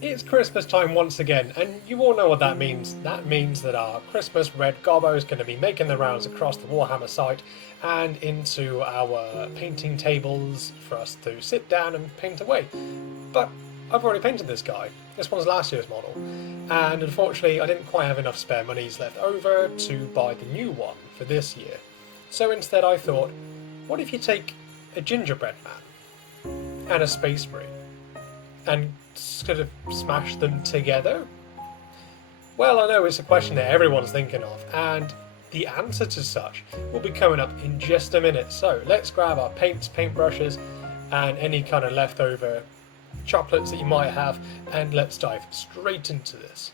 It's Christmas time once again, and you all know what that means. That means that our Christmas red gobbo is going to be making the rounds across the Warhammer site and into our painting tables for us to sit down and paint away. But I've already painted this guy. This one's last year's model, and unfortunately I didn't quite have enough spare monies left over to buy the new one for this year. So instead I thought, what if you take a gingerbread man and a space marine and sort of smash them together? Well, I know it's a question that everyone's thinking of, and the answer to such will be coming up in just a minute. So let's grab our paints, paintbrushes, and any kind of leftover chocolates that you might have, and let's dive straight into this.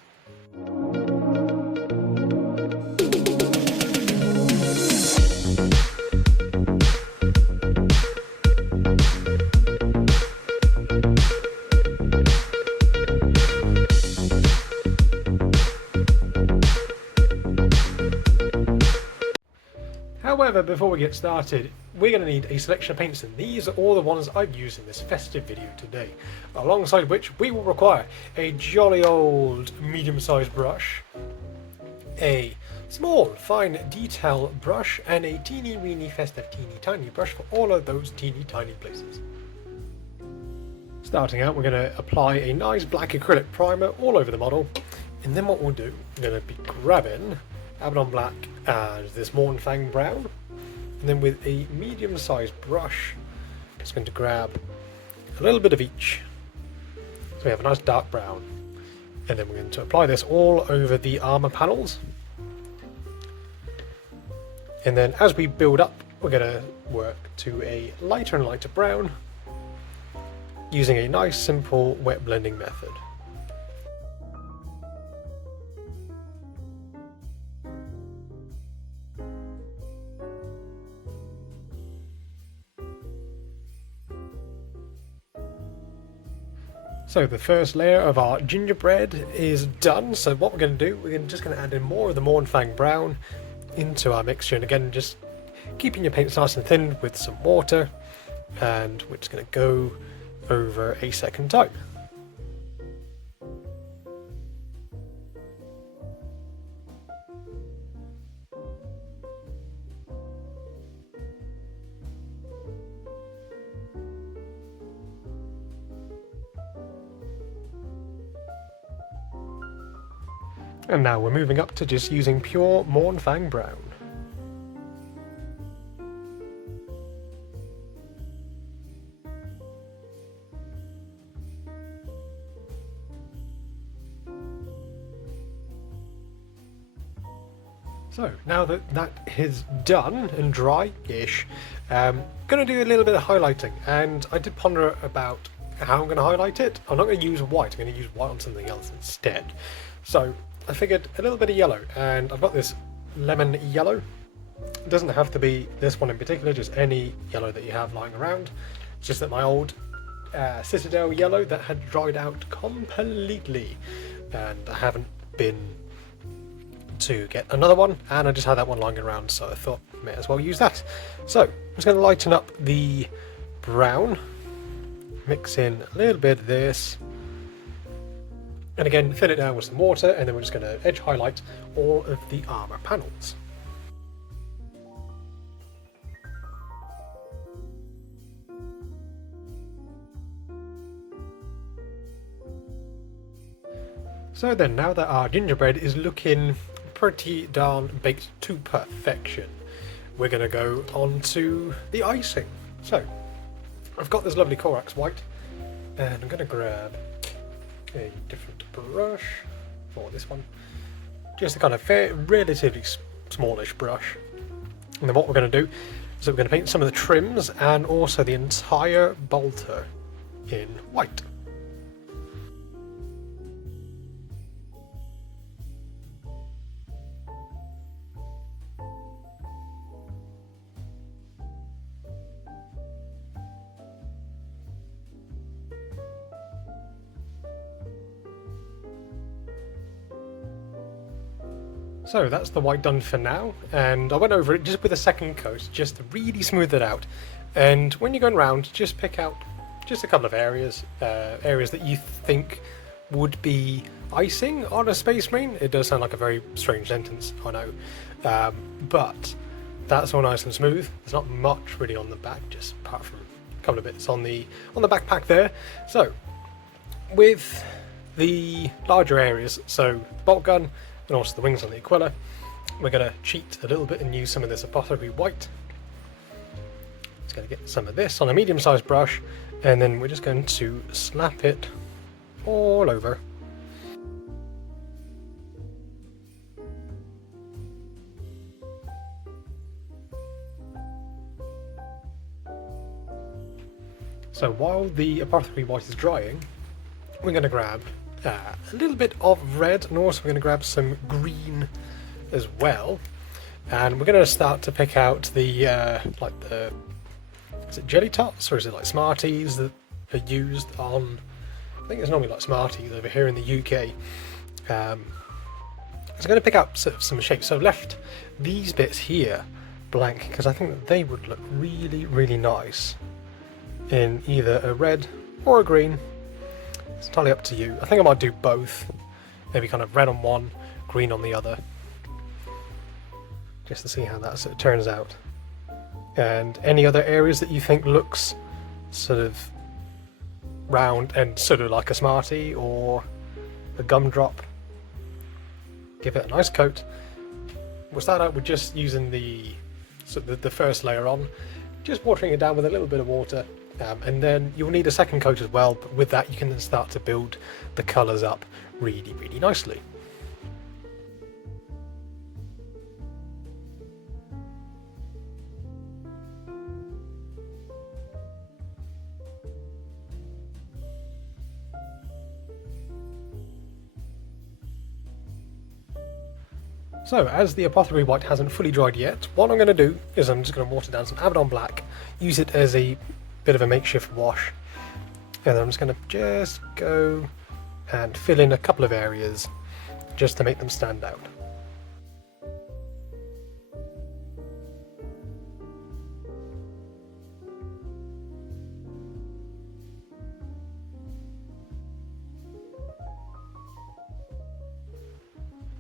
However, before we get started, we're going to need a selection of paints, and these are all the ones I've used in this festive video today, alongside which we will require a jolly old medium-sized brush, a small fine detail brush, and a teeny weeny festive teeny tiny brush for all of those teeny tiny places. Starting out, we're going to apply a nice black acrylic primer all over the model, and then what we'll do, we're going to be grabbing Abaddon Black and this Mornfang Brown, and then with a medium-sized brush, just going to grab a little bit of each, so we have a nice dark brown, and then we're going to apply this all over the armour panels, and then as we build up, we're going to work to a lighter and lighter brown, using a nice simple wet blending method. So the first layer of our gingerbread is done, so what we're going to do, we're just going to add in more of the Mornfang Brown into our mixture, and again just keeping your paints nice and thin with some water, and we're just going to go over a second time. And now we're moving up to just using pure Mornfang Brown. So now that that is done and dry-ish, I'm going to do a little bit of highlighting, and I did ponder about how I'm going to highlight it. I'm not going to use white, I'm going to use white on something else instead. So I figured a little bit of yellow, and I've got this lemon yellow. It doesn't have to be this one in particular, just any yellow that you have lying around. It's just that my old Citadel yellow that had dried out completely, and I haven't been to get another one, and I just had that one lying around, so I thought may as well use that. So I'm just going to lighten up the brown, mix in a little bit of this, and again fill it down with some water, and then we're just going to edge highlight all of the armour panels. So then, now that our gingerbread is looking pretty darn baked to perfection, we're going to go on to the icing. So I've got this lovely Corax white, and I'm going to grab a different brush for this one, just a kind of relatively smallish brush, and then what we're going to do is that we're going to paint some of the trims and also the entire bolter in white. So that's the white done for now, and I went over it just with a second coat just to really smooth it out. And when you're going around, just pick out just a couple of areas that you think would be icing on a Space Marine. It does sound like a very strange sentence, I know, but that's all nice and smooth. There's not much really on the back, just apart from a couple of bits on the backpack there. So with the larger areas, so the bolt gun and also the wings on the Aquila, we're going to cheat a little bit and use some of this Apothecary White. Just going to get some of this on a medium-sized brush, and then we're just going to slap it all over. So while the Apothecary White is drying, we're going to grab a little bit of red, and also we're going to grab some green as well. And we're going to start to pick out the is it jelly tots or is it like Smarties that are used on? I think it's normally like Smarties over here in the UK. So I'm going to pick out sort of some shapes. So left these bits here blank because I think that they would look really, really nice in either a red or a green. It's entirely up to you. I think I might do both. Maybe kind of red on one, green on the other, just to see how that sort of turns out. And any other areas that you think looks sort of round and sort of like a Smartie or a gumdrop, give it a nice coat. We'll start out with just using the first layer on, just watering it down with a little bit of water. And then you'll need a second coat as well, but with that you can then start to build the colours up really, really nicely. So, as the Apothecary White hasn't fully dried yet, what I'm going to do is I'm just going to water down some Abaddon Black, use it as a bit of a makeshift wash, and then I'm just going to go and fill in a couple of areas just to make them stand out.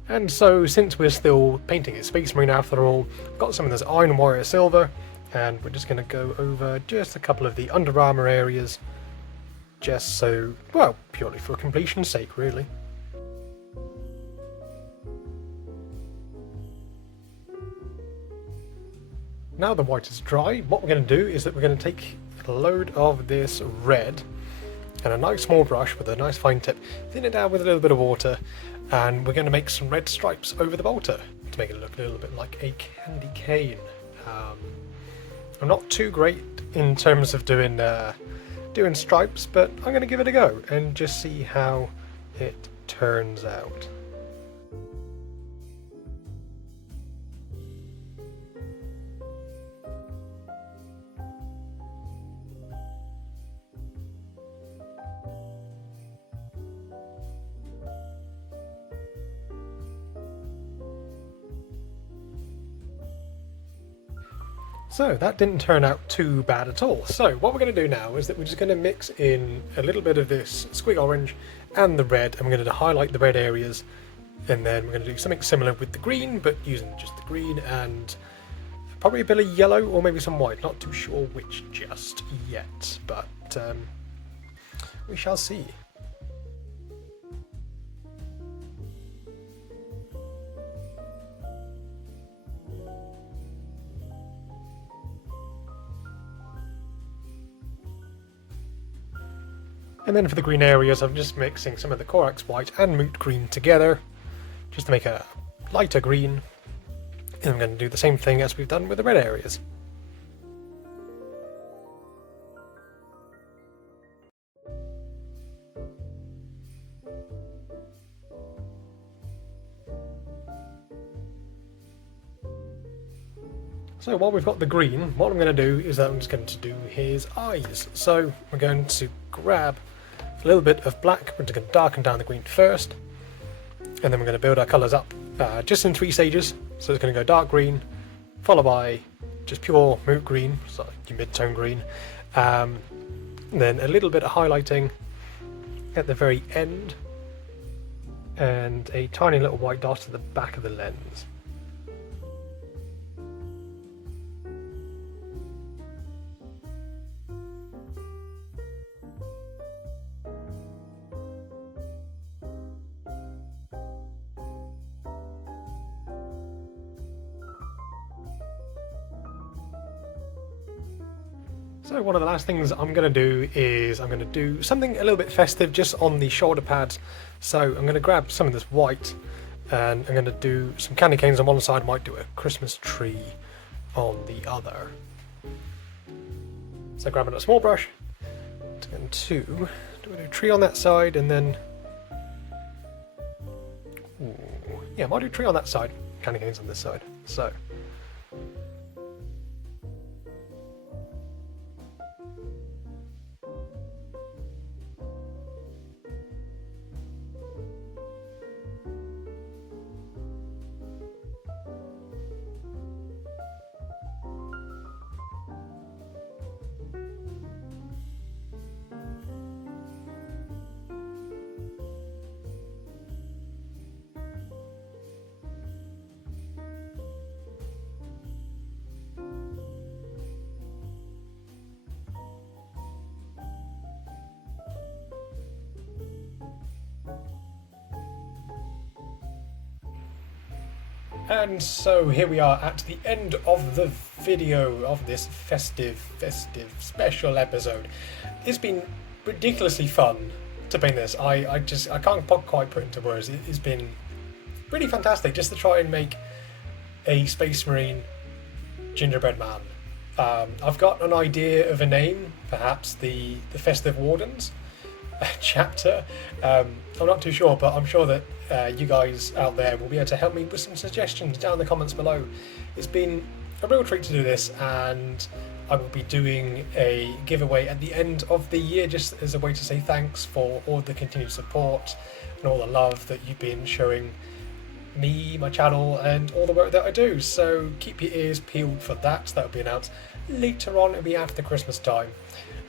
And so, since we're still painting a Space Marine after all, I've got some of this Iron Warrior Silver, and we're just going to go over just a couple of the Under Armour areas, just so, well, purely for completion's sake, really. Now the white is dry, what we're going to do is that we're going to take a load of this red, and a nice small brush with a nice fine tip, thin it down with a little bit of water, and we're going to make some red stripes over the bolter to make it look a little bit like a candy cane. I'm not too great in terms of doing stripes, but I'm going to give it a go and just see how it turns out. So that didn't turn out too bad at all. So what we're going to do now is that we're just going to mix in a little bit of this squig orange and the red, and we're going to highlight the red areas, and then we're going to do something similar with the green, but using just the green and probably a bit of yellow or maybe some white. Not too sure which just yet, but we shall see. And then for the green areas, I'm just mixing some of the Corax White and Moot Green together, just to make a lighter green. And I'm going to do the same thing as we've done with the red areas. So while we've got the green, what I'm going to do is that I'm just going to do his eyes. So we're going to grab a little bit of black, we're just going to darken down the green first, and then we're going to build our colours up just in 3 stages. So it's going to go dark green, followed by just pure moot green, so your mid-tone green, then a little bit of highlighting at the very end, and a tiny little white dot at the back of the lens. So one of the last things I'm going to do is I'm going to do something a little bit festive just on the shoulder pads. So I'm going to grab some of this white and I'm going to do some candy canes on one side, might do a Christmas tree on the other. So grabbing a small brush, and do a tree on that side and then, yeah, I might do a tree on that side, candy canes on this side. So. And so here we are at the end of the video of this festive special episode. It's been ridiculously fun to paint this. I can't quite put into words. It's been really fantastic just to try and make a Space Marine gingerbread man. I've got an idea of a name, perhaps the Festive Wardens chapter. I'm not too sure, but I'm sure that you guys out there will be able to help me with some suggestions down in the comments below. It's been a real treat to do this, and I will be doing a giveaway at the end of the year just as a way to say thanks for all the continued support and all the love that you've been showing me, my channel, and all the work that I do. So keep your ears peeled for that. That will be announced later on. It'll be after Christmas time.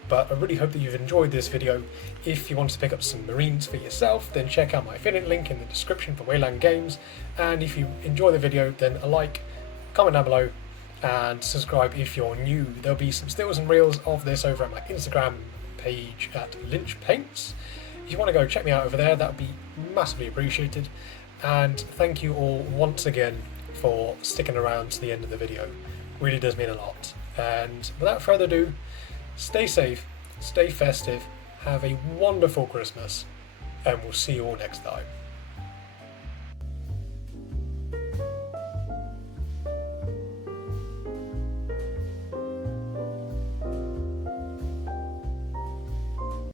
But I really hope that you've enjoyed this video. If you want to pick up some Marines for yourself, then check out my affiliate link in the description for Wayland Games. And if you enjoy the video, then a like, comment down below, and subscribe if you're new. There'll be some stills and reels of this over at my Instagram page at Lynch Paints. If you want to go check me out over there, that would be massively appreciated. And thank you all once again for sticking around to the end of the video. Really does mean a lot. And without further ado, stay safe, stay festive, have a wonderful Christmas, and we'll see you all next time.